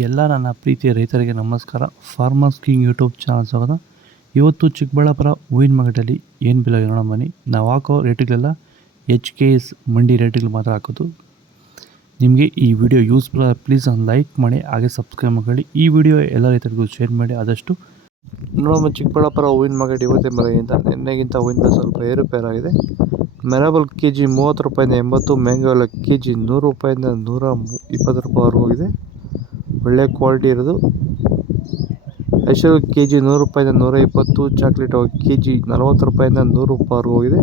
ಎಲ್ಲ ನನ್ನ ಪ್ರೀತಿಯ ರೈತರಿಗೆ ನಮಸ್ಕಾರ. ಫಾರ್ಮರ್ಸ್ ಕಿಂಗ್ ಯೂಟ್ಯೂಬ್ ಚಾನಲ್ ಸ್ವಾಗತ. ಇವತ್ತು ಚಿಕ್ಕಬಳ್ಳಾಪುರ ಹೂವಿನ ಮಾರ್ಕೆಟಲ್ಲಿ ಏನು ಬೆಲೆ ನೋಡೋಣ ಬನ್ನಿ. ನಾವು ಹಾಕೋ ರೇಟ್ಗಳೆಲ್ಲ HKS ಮಂಡಿ ರೇಟ್ಗಳು ಮಾತ್ರ ಹಾಕೋದು. ನಿಮಗೆ ಈ ವಿಡಿಯೋ ಯೂಸ್ಫುಲ್ ಪ್ಲೀಸ್ ಒಂದು ಲೈಕ್ ಮಾಡಿ, ಹಾಗೆ ಸಬ್ಸ್ಕ್ರೈಬ್ ಮಾಡಿ. ಈ ವಿಡಿಯೋ ಎಲ್ಲ ರೈತರಿಗೂ ಶೇರ್ ಮಾಡಿ ಆದಷ್ಟು. ನೋಡೋಣ, ಚಿಕ್ಕಬಳ್ಳಾಪುರ ಹೂವಿನ ಮಾರ್ಕೆಟ್ ಇವತ್ತಿನ ಬೆಲೆಗಿಂತ ನಿನ್ನೆಗಿಂತ ಹೂವಿನ ಬೆಲೆ ಸ್ವಲ್ಪ ಏರುಪೇರಾಗಿದೆ. ಮೆರಾಬಲ್ KG 30 ರೂಪಾಯಿಂದ 80, ಮ್ಯಾಂಗೋ ಎಲ್ಲ KG 100 ರೂಪಾಯಿಂದ 120 ರೂಪಾಯಿವರೆಗೂ ಹೋಗಿದೆ. ಒಳ್ಳೆ ಕ್ವಾಲಿಟಿ ಇರೋದು. ಐಶಲ್ KG 100 ರೂಪಾಯಿಂದ 120, ಚಾಕ್ಲೇಟ್ KG 40 ರೂಪಾಯಿಂದ 100 ರೂಪಾಯಿವರೆಗೂ ಹೋಗಿದೆ.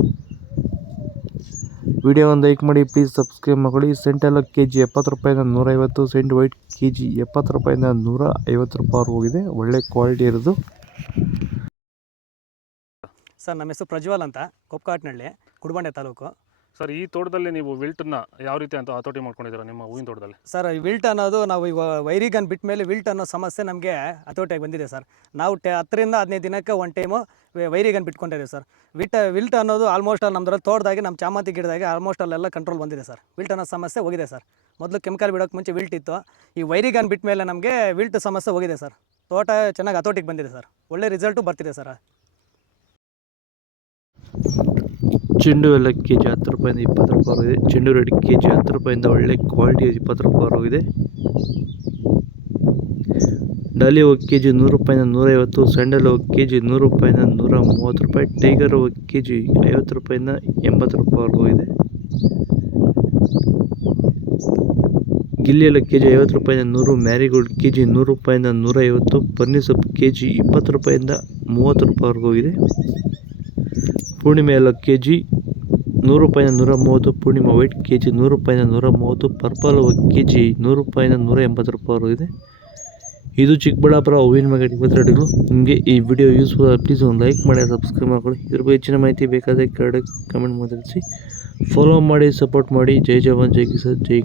ವಿಡಿಯೋ ಒಂದು ಲೈಕ್ ಮಾಡಿ, ಪ್ಲೀಸ್ ಸಬ್ಸ್ಕ್ರೈಬ್ ಮಾಡಿ. ಸೆಂಟ್ ಎಲ್ಲ KG 70 ರೂಪಾಯಿಂದ 150, ಸೆಂಟ್ ವೈಟ್ KG 70 ರೂಪಾಯಿಂದ 150 ರೂಪಾಯಿವರೆಗೂ ಹೋಗಿದೆ. ಒಳ್ಳೆ ಕ್ವಾಲಿಟಿ ಇರೋದು. ಸರ್, ನಮ್ಮ ಹೆಸರು ಪ್ರಜ್ವಲ್ ಅಂತ, ಕೊಪ್ಪಕಾಟ್ನಹಳ್ಳಿ, ಕುಡಬಂಡೆ ತಾಲೂಕು. ಸರ್, ಈ ತೋಟದಲ್ಲಿ ನೀವು ವಿಲ್ಟನ್ನ ಯಾವ ರೀತಿ ಅಂತ ಹತೋಟಿ ಮಾಡ್ಕೊಂಡಿದ್ದೀರಾ ನಿಮ್ಮ ಹೂವಿನ ತೋಟದಲ್ಲಿ? ಸರ್, ಈ ವಿಲ್ಟ್ ಅನ್ನೋದು ನಾವು ಈಗ ವೈರಿಗನ್ ಬಿಟ್ಟ ಮೇಲೆ ವಿಲ್ಟ್ ಅನ್ನೋ ಸಮಸ್ಯೆ ನಮಗೆ ಹತೋಟಿಯಾಗಿ ಬಂದಿದೆ ಸರ್. ನಾವು 10 ರಿಂದ 15 ದಿನಕ್ಕೆ ಒಂದು ಟೈಮು ವೈರಿಗನ್ ಬಿಟ್ಕೊಂಡಿದ್ದೀವಿ ಸರ್. ವಿಲ್ಟ್ ಅನ್ನೋದು ಆಲ್ಮೋಸ್ಟ್ ನಮ್ಮದ್ರಲ್ಲಿ ತೋಟದಾಗಿ ನಮ್ಮ ಚಾಮಂತಿ ಗಿಡದಾಗೆ ಆಲ್ಮೋಸ್ಟ್ ಅಲ್ಲೆಲ್ಲ ಕಂಟ್ರೋಲ್ ಬಂದಿದೆ ಸರ್. ವಿಲ್ಟ್ ಅನ್ನೋ ಸಮಸ್ಯೆ ಹೋಗಿದೆ ಸರ್. ಮೊದಲು ಕೆಮಿಕಲ್ ಬಿಡೋಕ್ಕೆ ಮುಂಚೆ ವಿಲ್ಟ್ ಇತ್ತು. ಈ ವೈರಿಗನ್ ಬಿಟ್ಟ ಮೇಲೆ ನಮಗೆ ವಿಲ್ಟ್ ಸಮಸ್ಯೆ ಹೋಗಿದೆ ಸರ್. ತೋಟ ಚೆನ್ನಾಗಿ ಹತೋಟಿಗೆ ಬಂದಿದೆ ಸರ್. ಒಳ್ಳೆ ರಿಸಲ್ಟು ಬರ್ತಿದೆ ಸರ್. ಚೆಂಡು ಎಲ್ಲ KG 10 ರೂಪಾಯಿಂದ 20 ರೂಪಾಯಿವರೆಗಿದೆ. ಚೆಂಡು ರೆಡ್ KG 10 ರೂಪಾಯಿಂದ ಒಳ್ಳೆ ಕ್ವಾಲಿಟಿ 20 ರೂಪಾಯಿವರೆಗಿದೆ. ಡಾಲಿ ಹೋಗಿ KG 100 ರೂಪಾಯಿಂದ 150, ಸ್ಯಾಂಡಲ್ ಹೋಗಿ KG 100 ರೂಪಾಯಿಂದ 130 ರೂಪಾಯಿ, ಟೈಗರ್ ಹೋಗಿ KG 50 ರೂಪಾಯಿಂದ 80 ರೂಪಾಯಿವರೆಗೂ ಇದೆ. ಗಿಲ್ಲಿ ಎಲ್ಲ KG 50 ರೂಪಾಯಿಂದ 100, ಮ್ಯಾರಿಗೋಲ್ಡ್ KG 100 ರೂಪಾಯಿಂದ 150, ಪನ್ನೀರ್ ಸೊಪ್ಪು KG 20 ರೂಪಾಯಿಂದ 30 ರೂಪಾಯಿವರೆಗೂ ಇದೆ. ಪೂರ್ಣಿಮೆ ಎಲ್ಲ KG 100 ರೂಪಾಯಿಂದ 130, ಪೂರ್ಣಿಮಾ ವೈಟ್ KG 100 ರೂಪಾಯಿಂದ 130, ಪರ್ಪಲ್ KG 100 ರೂಪಾಯಿಂದ 180 ರೂಪಾಯಿವರೆಗೂ ಇದೆ. ಇದು ಚಿಕ್ಕಬಳ್ಳಾಪುರ ಹೂವಿನ ಮಾರ್ಕೆಟ್ ಇವತ್ತು ರೇಟ್ಗಳು. ನಿಮಗೆ ಈ ವಿಡಿಯೋ ಯೂಸ್ಫುಲ್ ಪ್ಲೀಸ್ ಒಂದು ಲೈಕ್ ಮಾಡಿ, ಸಬ್ಸ್ಕ್ರೈಬ್ ಮಾಡ್ಕೊಳ್ಳಿ. ಇದ್ರ ಬಗ್ಗೆ ಹೆಚ್ಚಿನ ಮಾಹಿತಿ ಬೇಕಾದರೆ ಕೆಳಗಡೆ ಕಮೆಂಟ್ ಮಾಡಿ ತಿಳಿಸಿ. ಫಾಲೋ ಮಾಡಿ, ಸಪೋರ್ಟ್ ಮಾಡಿ. ಜೈ ಜವಾನ್, ಜೈ ಕಿಸಾನ್, ಜೈ